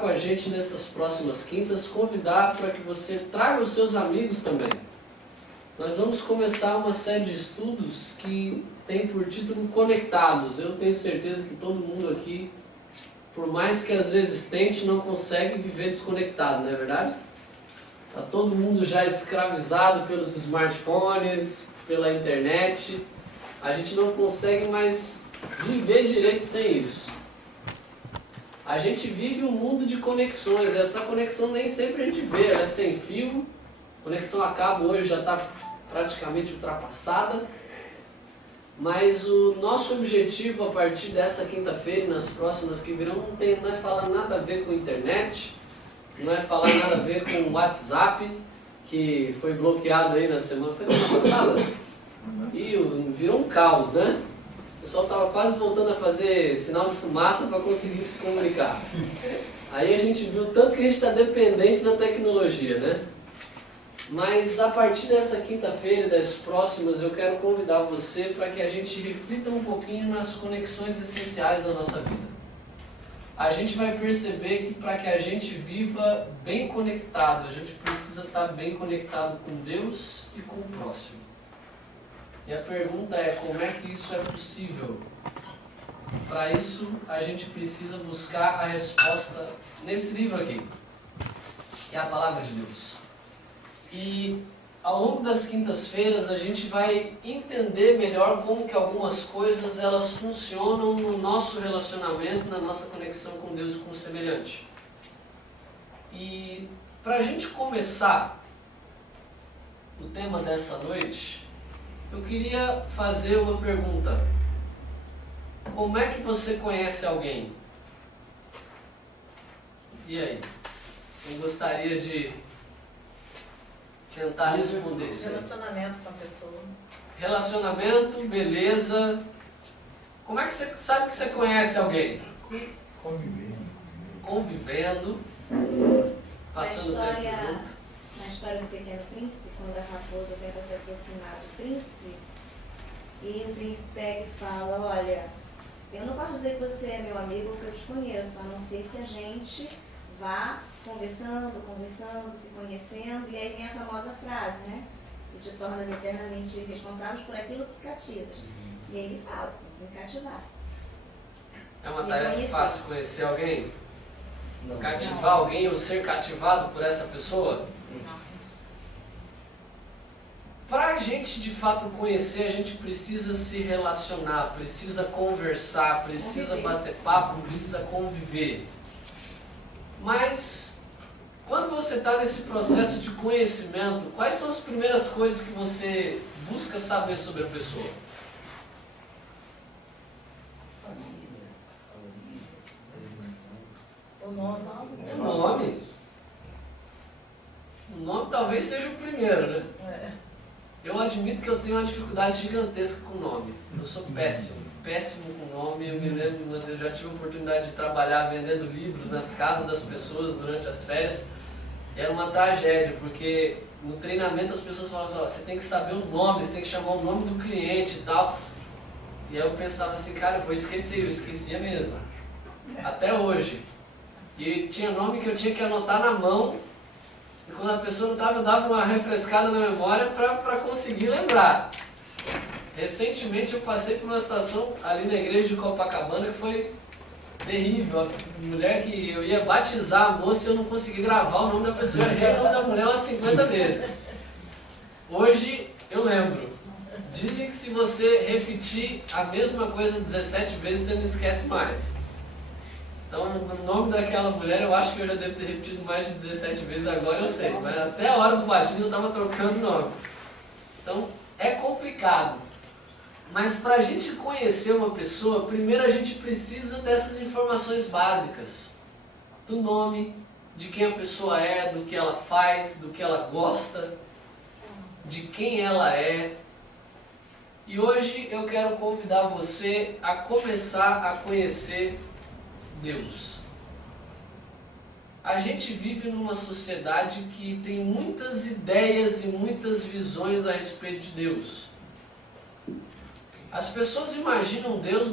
com a gente nessas próximas quintas, convidar para que você traga os seus amigos também. Nós vamos começar uma série de estudos que tem por título Conectados. Eu tenho certeza que todo mundo aqui, por mais que às vezes tente, não consegue viver desconectado, não é verdade? Está todo mundo já escravizado pelos smartphones, pela internet. A gente não consegue mais viver direito sem isso. A gente vive um mundo de conexões. Essa conexão nem sempre a gente vê, ela é sem fio. A conexão a cabo hoje já está praticamente ultrapassada. Mas o nosso objetivo a partir dessa quinta-feira e nas próximas que virão não é falar nada a ver com internet, não é falar nada a ver com o WhatsApp, que foi bloqueado aí na semana, foi semana passada? E virou um caos, né? O pessoal estava quase voltando a fazer sinal de fumaça para conseguir se comunicar. Aí a gente viu tanto que a gente está dependente da tecnologia, né? Mas a partir dessa quinta-feira e das próximas, eu quero convidar você para que a gente reflita um pouquinho nas conexões essenciais da nossa vida. A gente vai perceber que para que a gente viva bem conectado, a gente precisa estar bem conectado com Deus e com o próximo. E a pergunta é, como é que isso é possível? Para isso, a gente precisa buscar a resposta nesse livro aqui, que é a Palavra de Deus. E ao longo das quintas-feiras a gente vai entender melhor como que algumas coisas elas funcionam no nosso relacionamento, na nossa conexão com Deus e com o semelhante. E para a gente começar o tema dessa noite, eu queria fazer uma pergunta. Como é que você conhece alguém? E aí? Eu gostaria de tentar responder isso. Relacionamento com a pessoa. Relacionamento, beleza. Como é que você sabe que você conhece alguém? Convivendo. Passando tempo junto. Na história do Pequeno Príncipe, quando a raposa tenta se aproximar do príncipe, e o príncipe pega e fala, olha, eu não posso dizer que você é meu amigo porque eu te conheço, a não ser que a gente vá conversando, se conhecendo, e aí vem a famosa frase, né? Que te tornas eternamente responsáveis por aquilo que cativas. E aí ele fala assim, tem que cativar. É uma tarefa fácil conhecer alguém? Cativar alguém ou ser cativado por essa pessoa? Para a gente de fato conhecer, a gente precisa se relacionar, precisa conversar, precisa bater papo, precisa conviver. Mas, quando você está nesse processo de conhecimento, quais são as primeiras coisas que você busca saber sobre a pessoa? O nome. O nome? O nome talvez seja o primeiro, né? Eu admito que eu tenho uma dificuldade gigantesca com nome. Eu sou péssimo com nome. Eu me lembro, eu já tive a oportunidade de trabalhar vendendo livros nas casas das pessoas durante as férias. E era uma tragédia, porque no treinamento as pessoas falavam assim, você tem que saber o nome, você tem que chamar o nome do cliente e tal. E aí eu pensava assim, cara, eu vou esquecer, eu esquecia mesmo. Até hoje. E tinha nome que eu tinha que anotar na mão. E quando a pessoa não estava, eu dava uma refrescada na memória para conseguir lembrar. Recentemente eu passei por uma situação ali na igreja de Copacabana que foi terrível. A mulher que eu ia batizar a moça e eu não consegui gravar o nome da pessoa. Eu errei o nome da mulher umas 50 vezes. Hoje eu lembro. Dizem que se você repetir a mesma coisa 17 vezes, você não esquece mais. Então, o nome daquela mulher, eu acho que eu já devo ter repetido mais de 17 vezes, agora eu sei. Mas até a hora do batismo eu estava trocando nome. Então, é complicado. Mas para a gente conhecer uma pessoa, primeiro a gente precisa dessas informações básicas. Do nome, de quem a pessoa é, do que ela faz, do que ela gosta, de quem ela é. E hoje eu quero convidar você a começar a conhecer Deus. A gente vive numa sociedade que tem muitas ideias e muitas visões a respeito de Deus. As pessoas imaginam Deus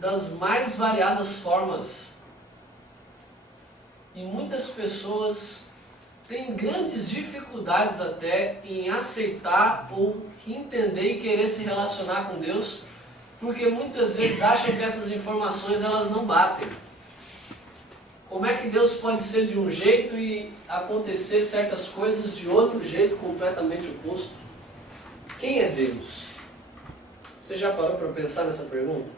das mais variadas formas. E muitas pessoas têm grandes dificuldades até em aceitar ou entender e querer se relacionar com Deus, porque muitas vezes acham que essas informações elas não batem. Como é que Deus pode ser de um jeito e acontecer certas coisas de outro jeito completamente oposto? Quem é Deus? Você já parou para pensar nessa pergunta?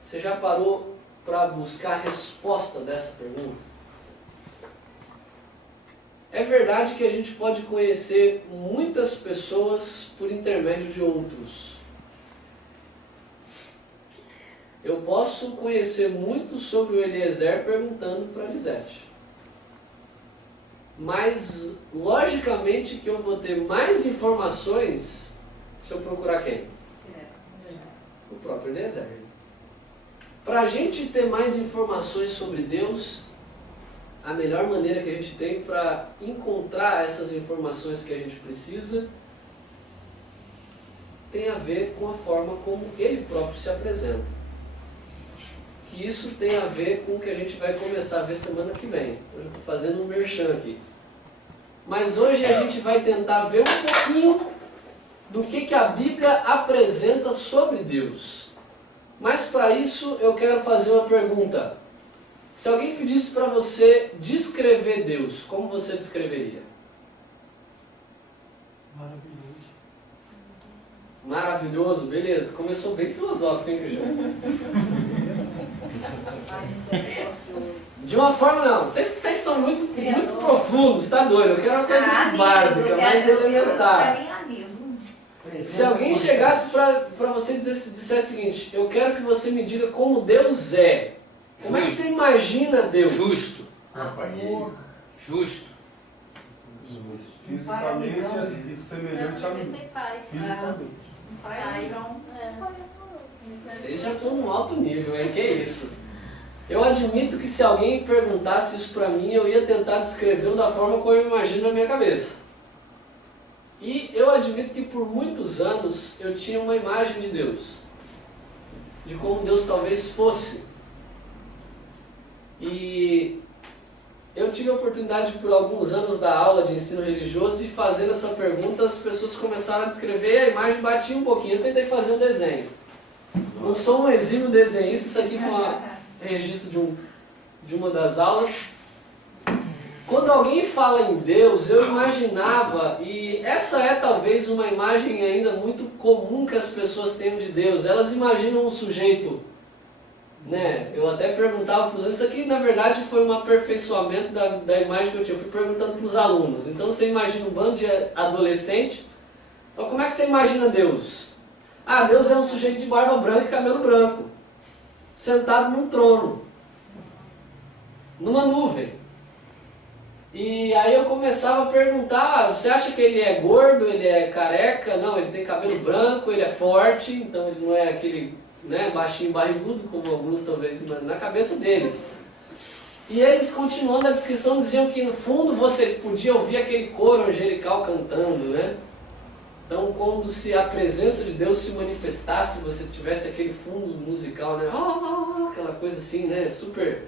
Você já parou para buscar a resposta dessa pergunta? É verdade que a gente pode conhecer muitas pessoas por intermédio de outros. Eu posso conhecer muito sobre o Eliezer perguntando para a Lisete. Mas, logicamente, que eu vou ter mais informações se eu procurar quem? O próprio Eliezer. Para a gente ter mais informações sobre Deus, a melhor maneira que a gente tem para encontrar essas informações que a gente precisa tem a ver com a forma como Ele próprio se apresenta. Que isso tem a ver com o que a gente vai começar a ver semana que vem. Eu estou fazendo um merchan aqui. Mas hoje a gente vai tentar ver um pouquinho do que a Bíblia apresenta sobre Deus. Mas para isso eu quero fazer uma pergunta. Se alguém pedisse para você descrever Deus, como você descreveria? Maravilhoso. Maravilhoso, beleza. Começou bem filosófico, hein, Cristiano? De uma forma não, vocês estão muito profundos, tá doido? Eu quero uma coisa mais básica, mais elementar. Se alguém chegasse para você dissesse o seguinte, eu quero que você me diga como Deus é. Como é que você imagina Deus? Justo. Amor. Justo. Fisicamente e semelhante a mim. Fisicamente. Vocês já estão num alto nível, hein? Que isso? Eu admito que se alguém perguntasse isso para mim, eu ia tentar descrevê-lo da forma como eu imagino na minha cabeça. E eu admito que por muitos anos eu tinha uma imagem de Deus. De como Deus talvez fosse. E eu tive a oportunidade por alguns anos da aula de ensino religioso e fazendo essa pergunta as pessoas começaram a descrever, a imagem batia um pouquinho, eu tentei fazer um desenho. Não sou um exímio desenhista, isso aqui foi um registro de uma das aulas. Quando alguém fala em Deus, eu imaginava, e essa é talvez uma imagem ainda muito comum que as pessoas tenham de Deus, elas imaginam um sujeito, né? Eu até perguntava para os alunos, isso aqui na verdade foi um aperfeiçoamento da imagem que eu tinha, eu fui perguntando para os alunos. Então você imagina um bando de adolescente, então como é que você imagina Deus? Ah, Deus é um sujeito de barba branca e cabelo branco, sentado num trono, numa nuvem. E aí eu começava a perguntar, você acha que ele é gordo, ele é careca? Não, ele tem cabelo branco, ele é forte, então ele não é aquele, né, baixinho barrigudo, como alguns talvez imaginam na cabeça deles. E eles, continuando a descrição, diziam que no fundo você podia ouvir aquele coro angelical cantando, né? Então, como se a presença de Deus se manifestasse, você tivesse aquele fundo musical, né? Aquela coisa assim, né? Super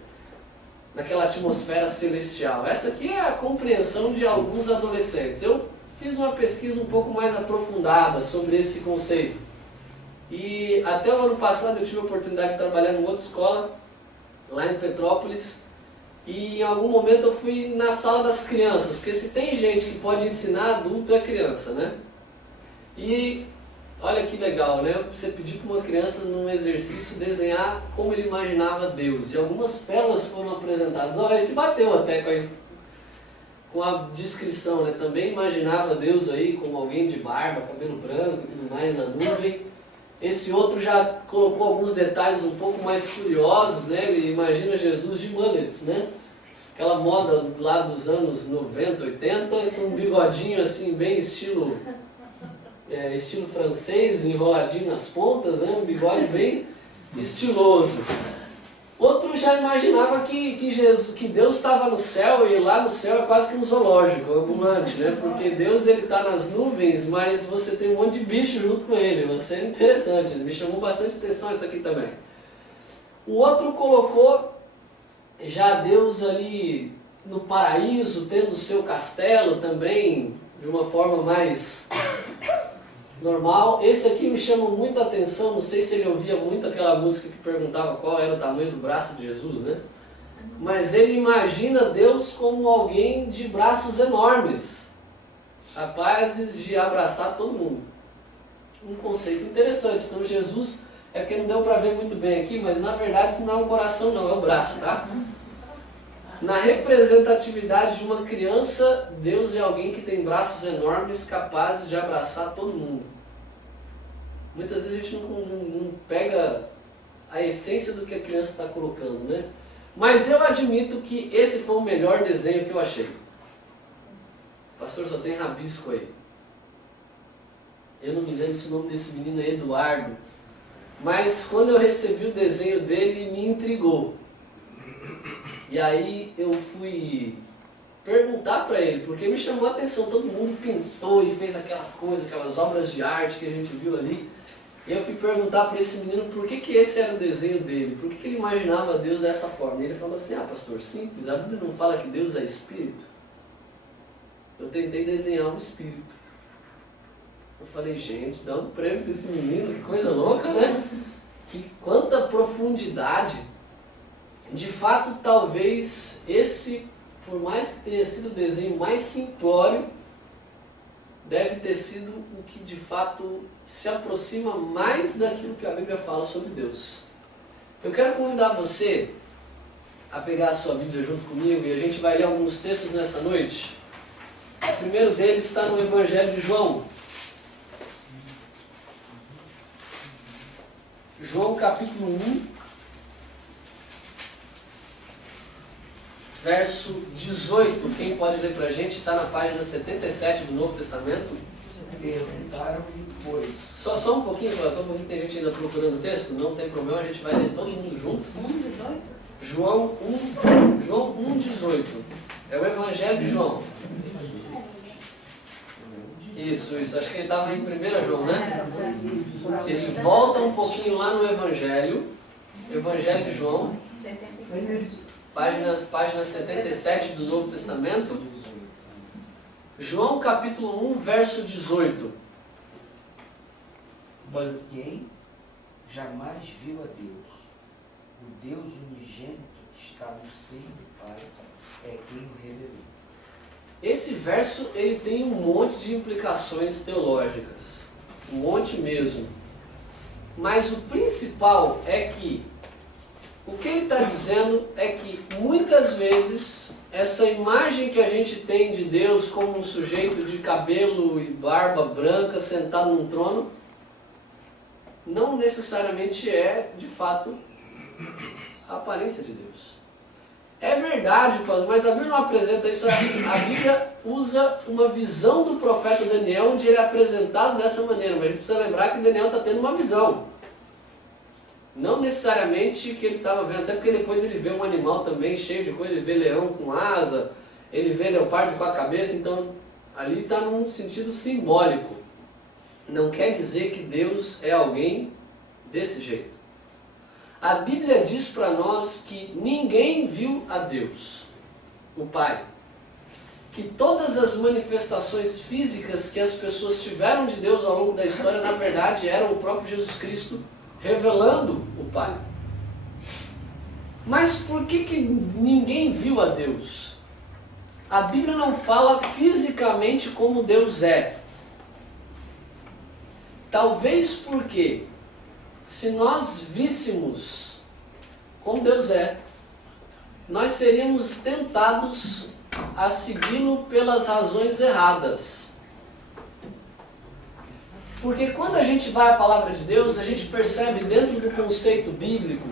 naquela atmosfera celestial. Essa aqui é a compreensão de alguns adolescentes. Eu fiz uma pesquisa um pouco mais aprofundada sobre esse conceito. E até o ano passado eu tive a oportunidade de trabalhar em outra escola, lá em Petrópolis, e em algum momento eu fui na sala das crianças, porque se tem gente que pode ensinar, adulto é criança, né? E olha que legal, né? Você pedir para uma criança num exercício desenhar como ele imaginava Deus. E algumas pérolas foram apresentadas. Olha, esse bateu até com a descrição, né? Também imaginava Deus aí como alguém de barba, cabelo branco e tudo mais na nuvem. Esse outro já colocou alguns detalhes um pouco mais curiosos, né? Ele imagina Jesus de mullets, né? Aquela moda lá dos anos 90, 80, com um bigodinho assim, bem estilo francês, enroladinho nas pontas, né? Um bigode bem estiloso. Outro já imaginava que Deus estava no céu, e lá no céu é quase que um zoológico, ambulante, né? Porque Deus ele está nas nuvens, mas você tem um monte de bicho junto com ele. Isso é interessante, me chamou bastante atenção isso aqui também. O outro colocou já Deus ali no paraíso, tendo o seu castelo também, de uma forma mais normal. Esse aqui me chama muito a atenção, não sei se ele ouvia muito aquela música que perguntava qual era o tamanho do braço de Jesus, né? Mas ele imagina Deus como alguém de braços enormes, capazes de abraçar todo mundo. Um conceito interessante. Então Jesus, é que não deu para ver muito bem aqui, mas na verdade isso não é o coração não, é o braço, tá? Na representatividade de uma criança, Deus é alguém que tem braços enormes, capazes de abraçar todo mundo. Muitas vezes a gente não pega a essência do que a criança está colocando, né? Mas eu admito que esse foi o melhor desenho que eu achei. Pastor, só tem rabisco aí. Eu não me lembro se o nome desse menino é Eduardo. Mas quando eu recebi o desenho dele, me intrigou. E aí eu fui perguntar para ele, porque me chamou a atenção. Todo mundo pintou e fez aquela coisa, aquelas obras de arte que a gente viu ali. E eu fui perguntar para esse menino por que esse era o desenho dele, por que ele imaginava Deus dessa forma. E ele falou assim, pastor, simples, a Bíblia não fala que Deus é espírito? Eu tentei desenhar um espírito. Eu falei, gente, dá um prêmio para esse menino, que coisa louca, né? Que quanta profundidade. De fato, talvez esse, por mais que tenha sido o desenho mais simplório, deve ter sido o que de fato se aproxima mais daquilo que a Bíblia fala sobre Deus. Eu quero convidar você a pegar a sua Bíblia junto comigo e a gente vai ler alguns textos nessa noite. O primeiro deles está no Evangelho de João. João capítulo 1, verso 18. Quem pode ler para a gente? Está na página 77 do Novo Testamento. Perguntaram-lhe, pois. Só um pouquinho, tem gente ainda procurando o texto, não tem problema, a gente vai ler todo mundo junto. 1:18? João 1:18. É o Evangelho de João. Isso, acho que ele estava em 1 João, né? Isso, volta um pouquinho lá no Evangelho de João, 75. página 77 do Novo Testamento. João capítulo 1, verso 18. Ninguém jamais viu a Deus. O Deus unigênito que está no seio do Pai é quem o revelou. Esse verso ele tem um monte de implicações teológicas, um monte mesmo. Mas o principal é que o que ele está dizendo é que muitas vezes essa imagem que a gente tem de Deus como um sujeito de cabelo e barba branca sentado num trono não necessariamente é de fato a aparência de Deus. É verdade, Paulo, mas a Bíblia não apresenta isso. A Bíblia usa uma visão do profeta Daniel, onde ele é apresentado dessa maneira. Mas a gente precisa lembrar que Daniel está tendo uma visão. Não necessariamente que ele estava vendo, até porque depois ele vê um animal também cheio de coisa, ele vê leão com asa, ele vê leopardo com a cabeça, então ali está num sentido simbólico. Não quer dizer que Deus é alguém desse jeito. A Bíblia diz para nós que ninguém viu a Deus, o Pai. Que todas as manifestações físicas que as pessoas tiveram de Deus ao longo da história, na verdade, eram o próprio Jesus Cristo revelando o Pai. Mas por que ninguém viu a Deus? A Bíblia não fala fisicamente como Deus é. Talvez porque, se nós víssemos como Deus é, nós seríamos tentados a segui-lo pelas razões erradas. Porque quando a gente vai à palavra de Deus, a gente percebe dentro do conceito bíblico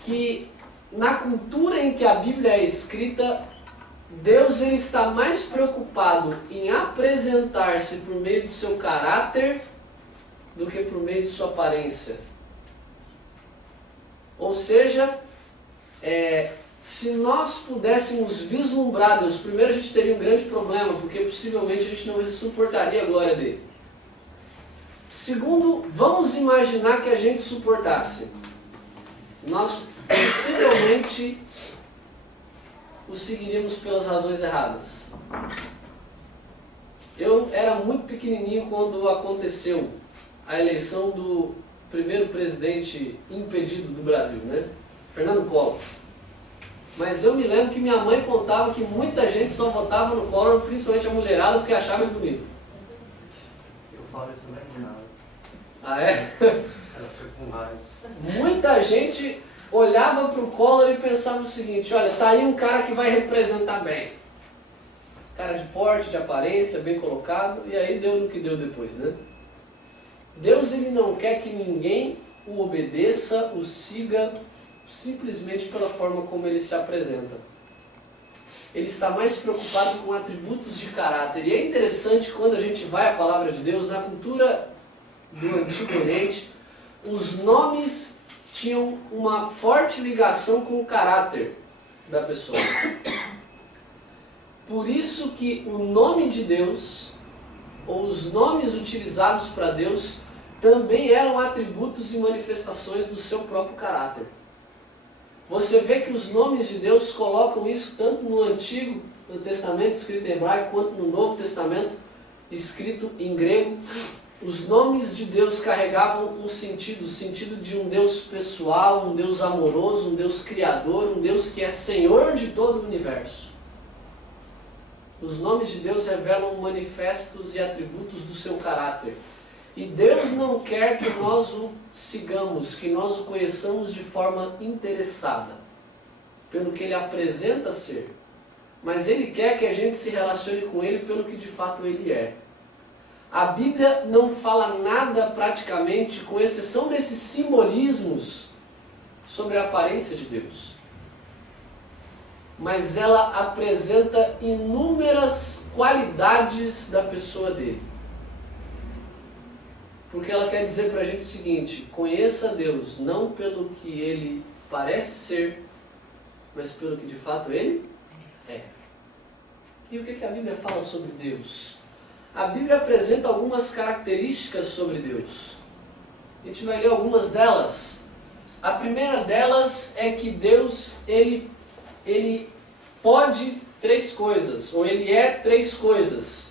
que na cultura em que a Bíblia é escrita, Deus ele está mais preocupado em apresentar-se por meio de seu caráter do que por meio de sua aparência. Ou seja, se nós pudéssemos vislumbrar Deus, primeiro a gente teria um grande problema, porque possivelmente a gente não suportaria a glória dele. Segundo, vamos imaginar que a gente suportasse. Nós possivelmente o seguiríamos pelas razões erradas. Eu era muito pequenininho quando aconteceu a eleição do primeiro presidente impedido do Brasil, né? Fernando Collor. Mas eu me lembro que minha mãe contava que muita gente só votava no Collor, principalmente a mulherada, porque achava ele bonito. Eu falo isso não é de nada. Ah, é? Ela fica com raiva. Muita gente olhava para o Collor e pensava o seguinte: olha, tá aí um cara que vai representar bem. Cara de porte, de aparência, bem colocado, e aí deu no que deu depois, né? Deus, ele não quer que ninguém o obedeça, o siga, simplesmente pela forma como ele se apresenta. Ele está mais preocupado com atributos de caráter. E é interessante quando a gente vai à palavra de Deus, na cultura do Antigo Oriente, os nomes tinham uma forte ligação com o caráter da pessoa. Por isso que o nome de Deus, ou os nomes utilizados para Deus, também eram atributos e manifestações do seu próprio caráter. Você vê que os nomes de Deus colocam isso tanto no Antigo Testamento, escrito em hebraico, quanto no Novo Testamento, escrito em grego. Os nomes de Deus carregavam um sentido, o sentido de um Deus pessoal, um Deus amoroso, um Deus criador, um Deus que é Senhor de todo o universo. Os nomes de Deus revelam manifestos e atributos do seu caráter. E Deus não quer que nós o sigamos, que nós o conheçamos de forma interessada, pelo que ele apresenta ser. Mas ele quer que a gente se relacione com ele pelo que de fato ele é. A Bíblia não fala nada praticamente, com exceção desses simbolismos, sobre a aparência de Deus. Mas ela apresenta inúmeras qualidades da pessoa dele. Porque ela quer dizer para a gente o seguinte: conheça Deus não pelo que ele parece ser, mas pelo que de fato ele é. E o que a Bíblia fala sobre Deus? A Bíblia apresenta algumas características sobre Deus. A gente vai ler algumas delas. A primeira delas é que Deus, ele pode três coisas, ou ele é três coisas.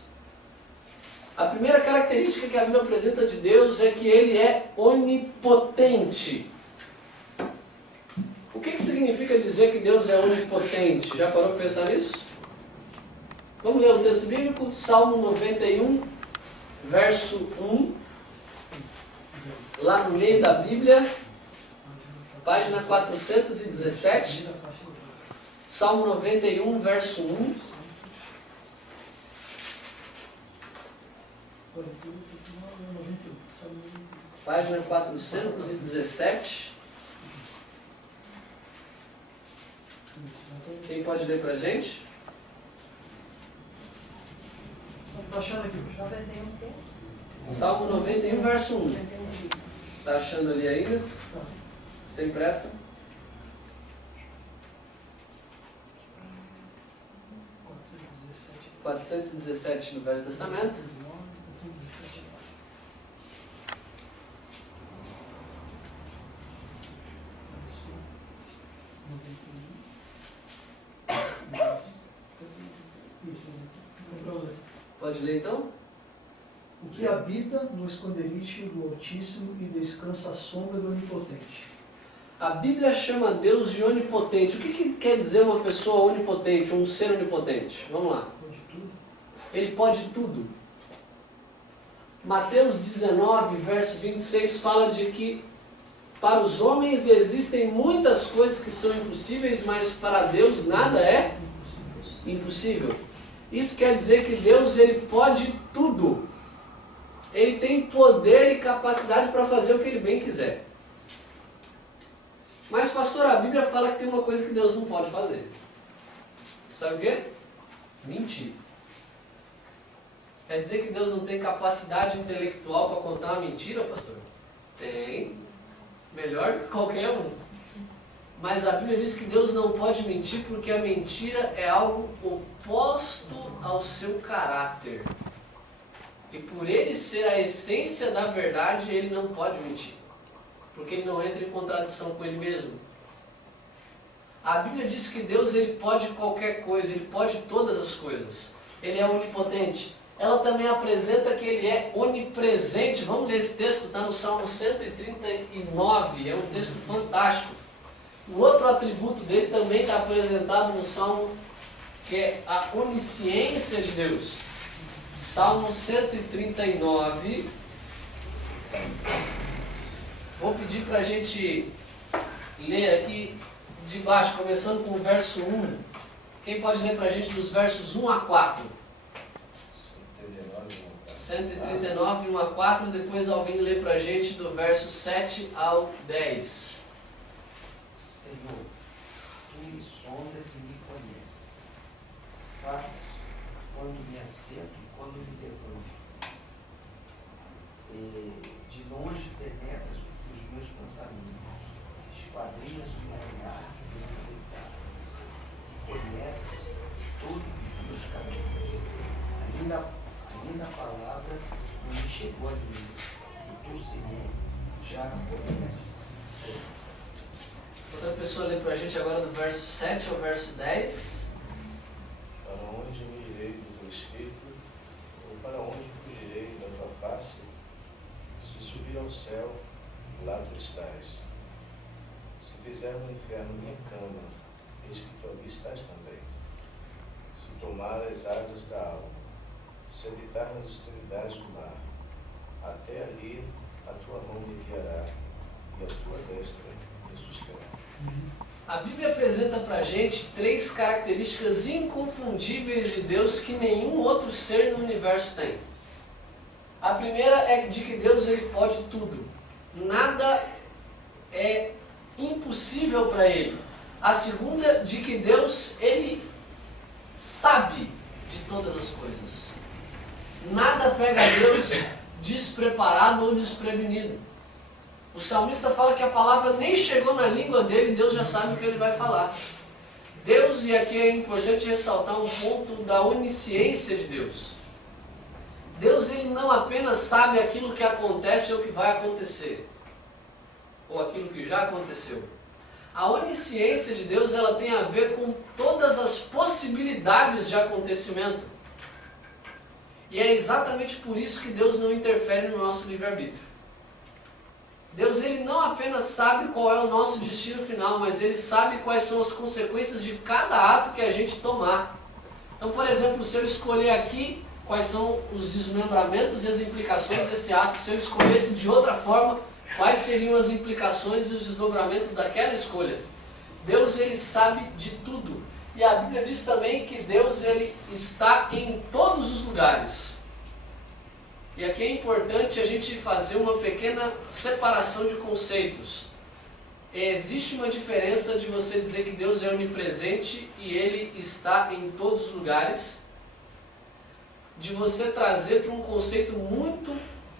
A primeira característica que a Bíblia apresenta de Deus é que ele é onipotente. O que significa dizer que Deus é onipotente? Já parou para pensar nisso? Vamos ler o texto bíblico, Salmo 91, verso 1, lá no meio da Bíblia, página 417, Salmo 91, verso 1. Página 417. Quem pode ler para a gente? Estou achando aqui. Salmo 91, verso 1. Está achando ali ainda? Sem pressa. 417 no Velho Testamento. Pode ler então? O que habita no esconderijo do Altíssimo e descansa à sombra do Onipotente. A Bíblia chama Deus de onipotente. O que quer dizer uma pessoa onipotente, um ser onipotente? Vamos lá. Pode tudo. Ele pode tudo. Mateus 19, verso 26, fala de que para os homens existem muitas coisas que são impossíveis, mas para Deus nada é impossível. Isso quer dizer que Deus, ele pode tudo. Ele tem poder e capacidade para fazer o que ele bem quiser. Mas, pastor, a Bíblia fala que tem uma coisa que Deus não pode fazer. Sabe o quê? Mentir. Quer dizer que Deus não tem capacidade intelectual para contar uma mentira, pastor? Tem. Melhor que qualquer um. Mas a Bíblia diz que Deus não pode mentir porque a mentira é algo oposto ao seu caráter. E por ele ser a essência da verdade, ele não pode mentir. Porque ele não entra em contradição com ele mesmo. A Bíblia diz que Deus ele pode qualquer coisa, Ele pode todas as coisas. Ele é onipotente. Ela também apresenta que Ele é onipresente. Vamos ler esse texto, está no Salmo 139, é um texto fantástico. O outro atributo dele também está apresentado no Salmo, que é a onisciência de Deus. Salmo 139. Vou pedir para a gente ler aqui de baixo, começando com o verso 1. Quem pode ler para a gente dos versos 1 a 4? 139, 1 a 4. Depois alguém lê para a gente do verso 7 ao 10. Senhor, tu me sondas e me conheces. Sabes quando me assento e quando me levanto. De longe penetras os meus pensamentos, esquadrinhas o meu olhar e o meu deitar. Conheces todos os meus caminhos. Ainda a palavra não me chegou a mim, e tu, Senhor, já a conheces. Outra pessoa lê para a gente agora do verso 7 ao verso 10. Para onde me irei do teu espírito, ou para onde fugirei da tua face? Se subir ao céu, lá tu estás. Se fizer no inferno minha cama, eis que tu ali estás também. Se tomar as asas da alma, se habitar nas extremidades do mar, até ali a tua mão me guiará e a tua destra me susterá. A Bíblia apresenta para a gente 3 características inconfundíveis de Deus que nenhum outro ser no universo tem. A primeira é de que Deus ele pode tudo. Nada é impossível para Ele. A segunda, de que Deus ele sabe de todas as coisas. Nada pega Deus despreparado ou desprevenido. O salmista fala que a palavra nem chegou na língua dele e Deus já sabe o que ele vai falar. Deus, e aqui é importante ressaltar um ponto da onisciência de Deus. Deus ele não apenas sabe aquilo que acontece ou que vai acontecer, ou aquilo que já aconteceu. A onisciência de Deus ela tem a ver com todas as possibilidades de acontecimento. E é exatamente por isso que Deus não interfere no nosso livre-arbítrio. Deus ele não apenas sabe qual é o nosso destino final, mas Ele sabe quais são as consequências de cada ato que a gente tomar. Então, por exemplo, se eu escolher aqui quais são os desmembramentos e as implicações desse ato, se eu escolhesse de outra forma, quais seriam as implicações e os desdobramentos daquela escolha. Deus ele sabe de tudo. E a Bíblia diz também que Deus ele está em todos os lugares. E aqui é importante a gente fazer uma pequena separação de conceitos. Existe uma diferença de você dizer que Deus é onipresente e Ele está em todos os lugares, de você trazer para um conceito muito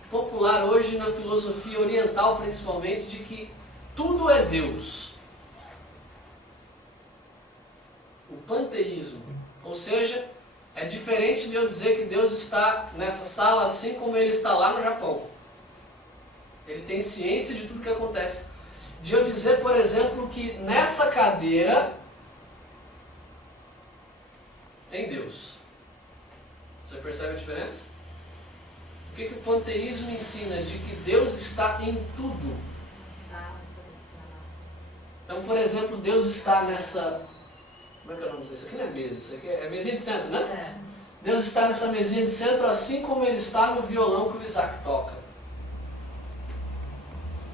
popular hoje na filosofia oriental principalmente, de que tudo é Deus. O panteísmo, ou seja, é diferente de eu dizer que Deus está nessa sala assim como Ele está lá no Japão. Ele tem ciência de tudo que acontece. De eu dizer, por exemplo, que nessa cadeira tem Deus. Você percebe a diferença? O que o panteísmo ensina? De que Deus está em tudo. Então, por exemplo, Deus está nessa... Como é que é o nome disso? Isso aqui não é mesa, isso aqui é mesinha de centro, né? É. Deus está nessa mesinha de centro assim como Ele está no violão que o Isaac toca.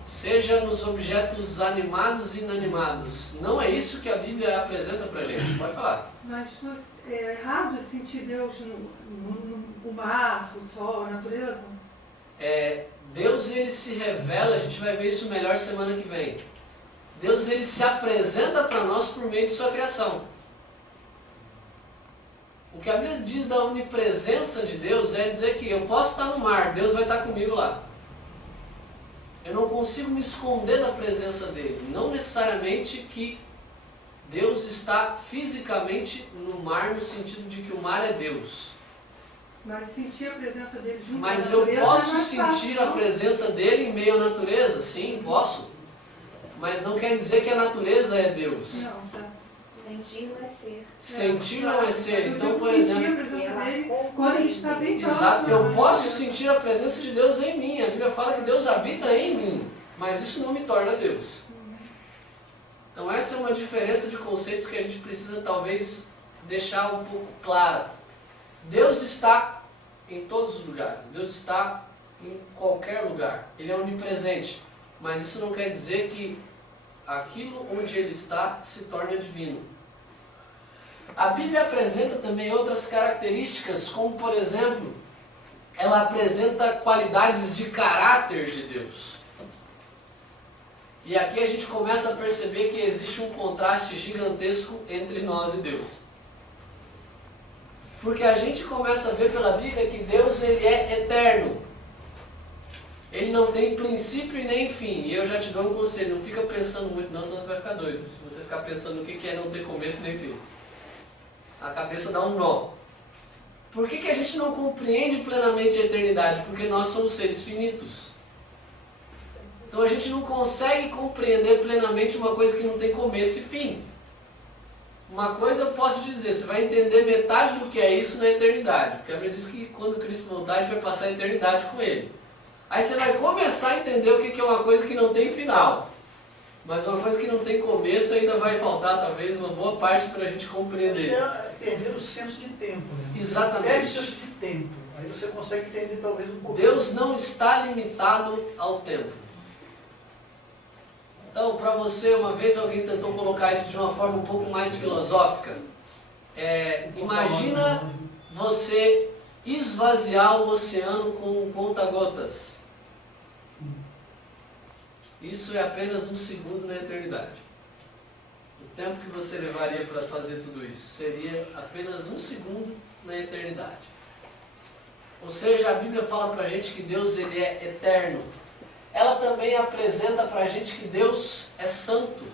Seja nos objetos animados e inanimados. Não é isso que a Bíblia apresenta pra gente. Pode falar. Mas é errado sentir Deus no mar, no sol, na natureza? Deus ele se revela, a gente vai ver isso melhor semana que vem. Deus ele se apresenta para nós por meio de sua criação. O que a Bíblia diz da onipresença de Deus é dizer que eu posso estar no mar, Deus vai estar comigo lá. Eu não consigo me esconder da presença dele. Não necessariamente que Deus está fisicamente no mar, no sentido de que o mar é Deus. Mas sentir a presença dele junto Mas à eu natureza posso é mais fácil, sentir a não? presença dele em meio à natureza? Sim, posso. Mas não quer dizer que a natureza é Deus. Não, tá. Sentir não é ser. Sentir não é ser. Eu Então, tenho por que sentir exemplo, a presença ela dele quando a gente está bem próximo. exato, eu posso sentir a presença de Deus em mim. A Bíblia fala que Deus habita em mim, mas isso não me torna Deus. Então essa é uma diferença de conceitos que a gente precisa talvez deixar um pouco clara. Deus está em todos os lugares, Deus está em qualquer lugar, Ele é onipresente, mas isso não quer dizer que aquilo onde Ele está se torna divino. A Bíblia apresenta também outras características, como por exemplo, ela apresenta qualidades de caráter de Deus. E aqui a gente começa a perceber que existe um contraste gigantesco entre nós e Deus. Porque a gente começa a ver pela Bíblia que Deus ele é eterno. Ele não tem princípio e nem fim. E eu já te dou um conselho, não fica pensando muito não, senão você vai ficar doido. Se você ficar pensando no que é não ter começo nem fim. A cabeça dá um nó. Por que a gente não compreende plenamente a eternidade? Porque nós somos seres finitos. Então a gente não consegue compreender plenamente uma coisa que não tem começo e fim. Uma coisa eu posso te dizer, você vai entender metade do que é isso na eternidade. Porque a Bíblia diz que quando Cristo voltar, a gente vai passar a eternidade com Ele. Aí você vai começar a entender o que é uma coisa que não tem final. Mas uma coisa que não tem começo ainda vai faltar talvez uma boa parte para a gente compreender. É perder o senso de tempo, né? Exatamente. Perde o senso de tempo. Aí você consegue entender talvez um pouco. Deus não está limitado ao tempo. Então, para você, uma vez alguém tentou colocar isso de uma forma um pouco mais filosófica. Imagina você esvaziar o oceano com um conta-gotas. Isso é apenas um segundo na eternidade. O tempo que você levaria para fazer tudo isso seria apenas um segundo na eternidade. Ou seja, a Bíblia fala para a gente que Deus ele é eterno. Ela também apresenta para a gente que Deus é santo.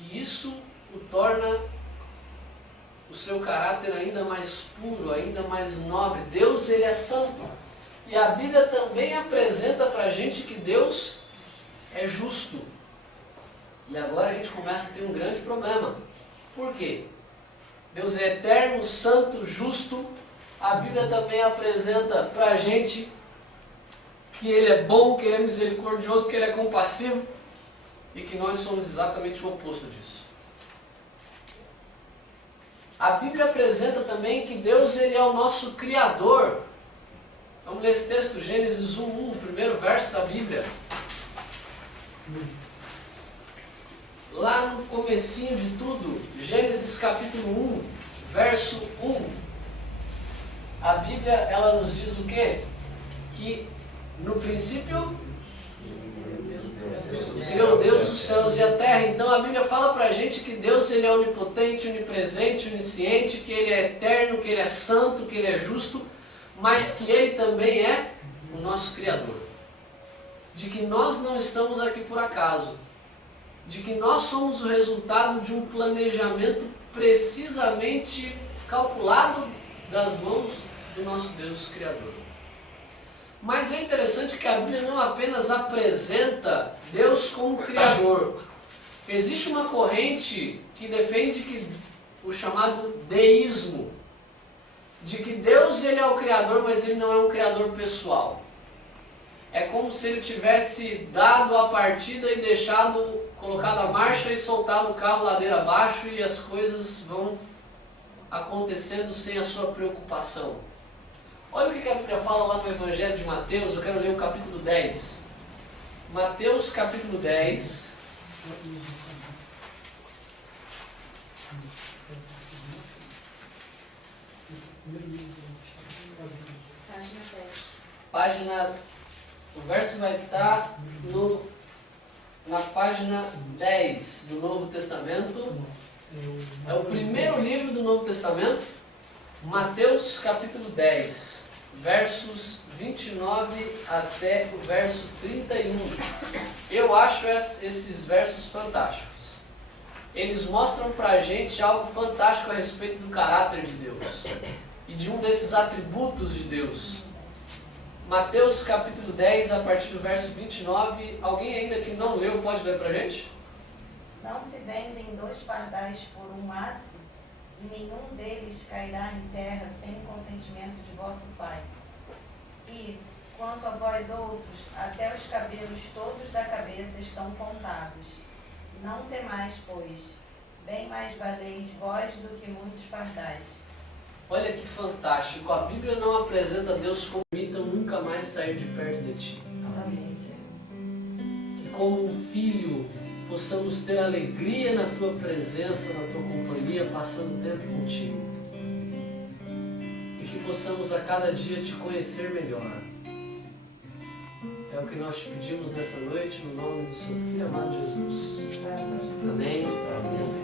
E isso o torna o seu caráter ainda mais puro, ainda mais nobre. Deus ele é santo. E a Bíblia também apresenta para a gente que Deus é justo. E agora a gente começa a ter um grande problema. Por quê? Deus é eterno, santo, justo. A Bíblia também apresenta para a gente que Ele é bom, que Ele é misericordioso, que Ele é compassivo e que nós somos exatamente o oposto disso. A Bíblia apresenta também que Deus ele é o nosso Criador. Vamos ler esse texto, Gênesis 1:1, o primeiro verso da Bíblia. Lá no comecinho de tudo, Gênesis capítulo 1, verso 1. A Bíblia, ela nos diz o quê? Que no princípio criou Deus os céus e a terra. Então a Bíblia fala pra gente que Deus ele é onipotente, onipresente, onisciente, que Ele é eterno, que Ele é santo, que Ele é justo, mas que Ele também é o nosso Criador. De que nós não estamos aqui por acaso. De que nós somos o resultado de um planejamento precisamente calculado das mãos do nosso Deus Criador. Mas é interessante que a Bíblia não apenas apresenta Deus como Criador. Existe uma corrente que defende que o chamado deísmo, de que Deus ele é o Criador, mas Ele não é um Criador pessoal. É como se Ele tivesse dado a partida e deixado, colocado a marcha e soltado o carro ladeira abaixo e as coisas vão acontecendo sem a sua preocupação. Olha o que a Bíblia fala lá no Evangelho de Mateus, eu quero ler o capítulo 10. Mateus capítulo 10. Página, o verso vai estar na página 10 do Novo Testamento. É o primeiro livro do Novo Testamento, Mateus capítulo 10, versos 29 até o verso 31. Eu acho esses versos fantásticos. Eles mostram pra gente algo fantástico a respeito do caráter de Deus e de um desses atributos de Deus. Mateus capítulo 10, a partir do verso 29. Alguém ainda que não leu, pode ler pra gente? Não se vendem 2 pardais por um masse, e nenhum deles cairá em terra sem o consentimento de vosso Pai. E, quanto a vós outros, até os cabelos todos da cabeça estão contados. Não temais, pois, bem mais valeis vós do que muitos pardais. Olha que fantástico, a Bíblia não apresenta Deus como então nunca mais sair de perto de ti. Amém. Que como um filho possamos ter alegria na tua presença, na tua companhia, passando tempo contigo. E que possamos a cada dia te conhecer melhor. É o que nós te pedimos nessa noite, no nome do seu Filho amado Jesus. Amém. Amém.